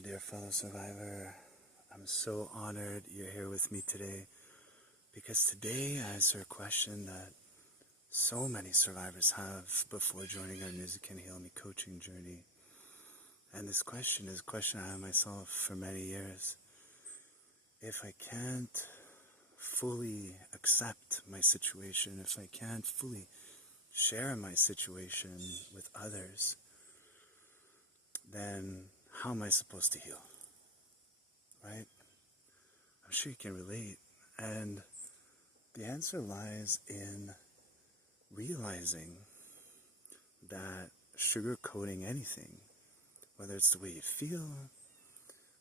my dear fellow survivor. I'm so honored you're here with me today because today I answer a question that so many survivors have before joining our Music Can Heal Me coaching journey. And this question is a question I have myself for many years. If I can't fully accept my situation, if I can't fully share my situation with others, then how am I supposed to heal? Right? I'm sure you can relate. And the answer lies in realizing that sugarcoating anything, whether it's the way you feel,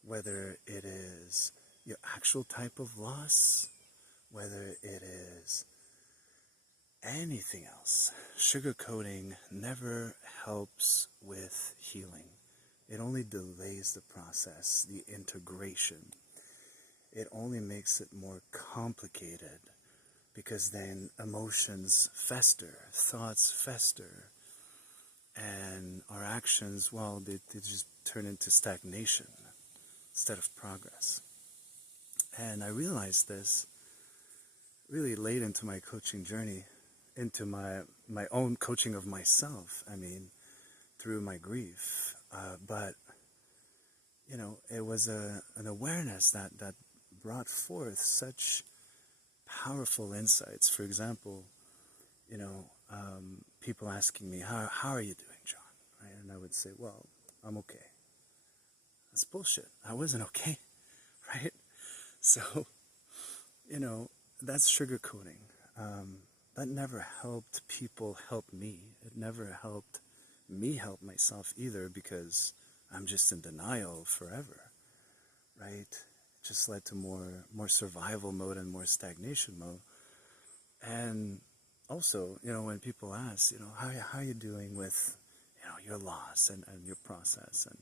whether it is your actual type of loss, whether it is anything else, sugarcoating never helps with healing. It only delays the process, the integration. It only makes it more complicated because then emotions fester, thoughts fester, and our actions, well, they just turn into stagnation instead of progress. And I realized this really late into my coaching journey, into my own coaching of myself, through my grief. But, it was an awareness that brought forth such powerful insights. For example, people asking me, how are you doing, John? Right? And I would say, well, I'm okay. That's bullshit. I wasn't okay, right? So, that's sugarcoating. That never helped people help me. It never helped me help myself either, because I'm just in denial forever, right? It just led to more survival mode and more stagnation mode. And also, when people ask, how are you doing with, your loss and your process? And,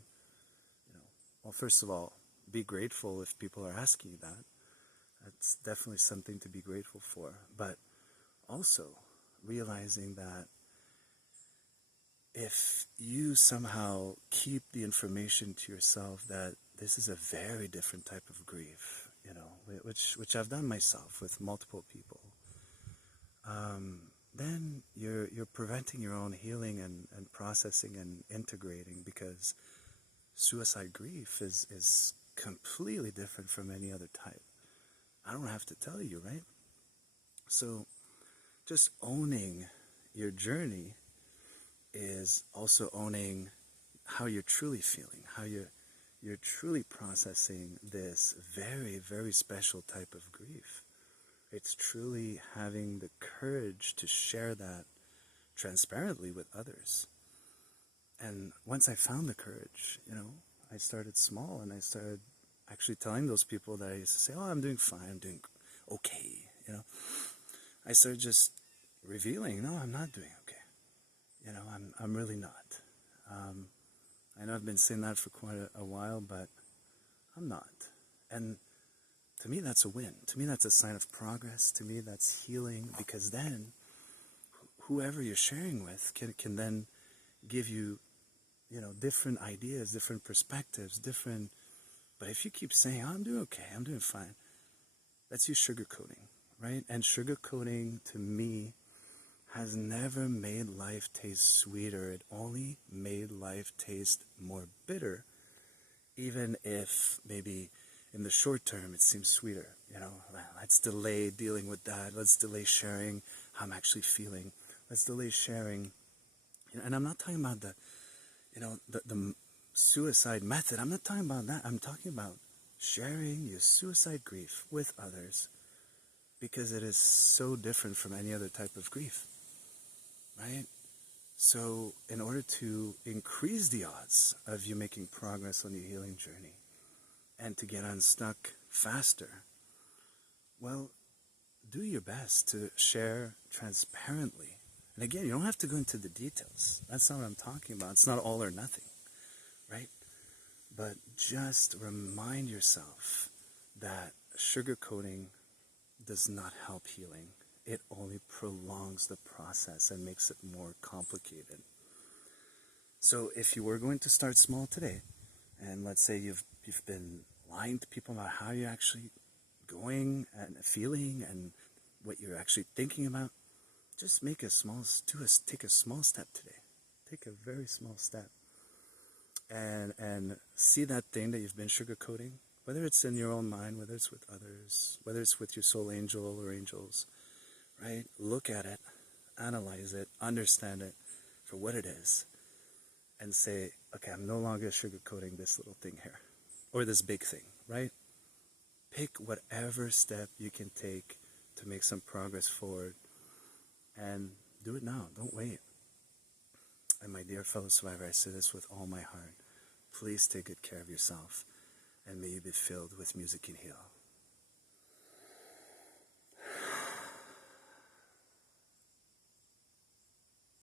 well, first of all, be grateful if people are asking you that. That's definitely something to be grateful for. But also realizing that if you somehow keep the information to yourself that this is a very different type of grief, which I've done myself with multiple people, then you're preventing your own healing and processing and integrating, because suicide grief is completely different from any other type. I don't have to tell you, right? So just owning your journey is also owning how you're truly feeling, how you're truly processing this very, very special type of grief. It's truly having the courage to share that transparently with others. And once I found the courage, I started small, and I started actually telling those people that I used to say, oh, I'm doing fine, I'm doing okay, I started just revealing, no, I'm not doing okay. I'm really not. I know I've been saying that for quite a while, but I'm not. And to me, that's a win. To me, that's a sign of progress. To me, that's healing, because then whoever you're sharing with can then give you, different ideas, different perspectives, but if you keep saying, oh, I'm doing okay, I'm doing fine, that's you sugarcoating, right? And sugarcoating, to me, has never made life taste sweeter. It only made life taste more bitter, even if maybe in the short term it seems sweeter. Let's delay dealing with that. Let's delay sharing how I'm actually feeling. Let's delay sharing. And I'm not talking about the suicide method. I'm not talking about that. I'm talking about sharing your suicide grief with others, because it is so different from any other type of grief. Right? So in order to increase the odds of you making progress on your healing journey and to get unstuck faster, well, do your best to share transparently. And again, you don't have to go into the details. That's not what I'm talking about. It's not all or nothing, right? But just remind yourself that sugarcoating does not help healing. It only prolongs the process and makes it more complicated. So if you were going to start small today, And let's say you've been lying to people about how you're actually going and feeling and what you're actually thinking about. Just take a small step today. Take a very small step. And see that thing that you've been sugarcoating, whether it's in your own mind, whether it's with others, whether it's with your soul angel or angels, right? Look at it, analyze it, understand it for what it is, and say, okay, I'm no longer sugarcoating this little thing here, or this big thing, right? Pick whatever step you can take to make some progress forward, and do it now. Don't wait. And my dear fellow survivor, I say this with all my heart. Please take good care of yourself, and may you be filled with music and heal.